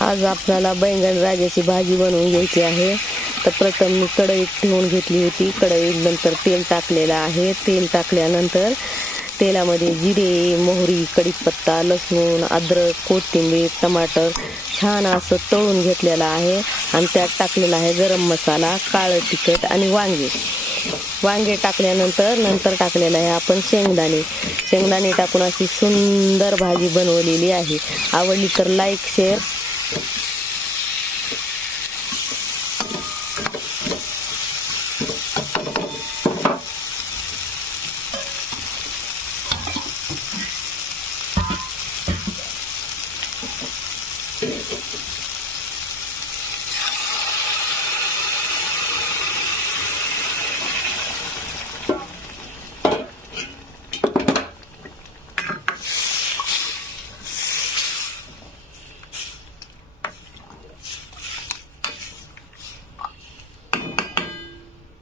आज आपल्याला बैंगन राजाची भाजी बनवून घ्यायची आहे। तर प्रथम मी कढई ठेवून घेतली होती। कढईत नंतर तेल टाकलेलं आहे। तेल टाकल्यानंतर तेलामध्ये जिरे, मोहरी, कढीपत्ता, लसूण, अद्रक, कोथिंबीर, टमाटर छान असं तळून घेतलेलं आहे आणि त्यात टाकलेला आहे गरम मसाला, काळं तिखट आणि वांगे टाकल्यानंतर टाकलेलं आहे आपण शेंगदाणे टाकून अशी सुंदर भाजी बनवलेली आहे। आवडली तर लाईक, शेअर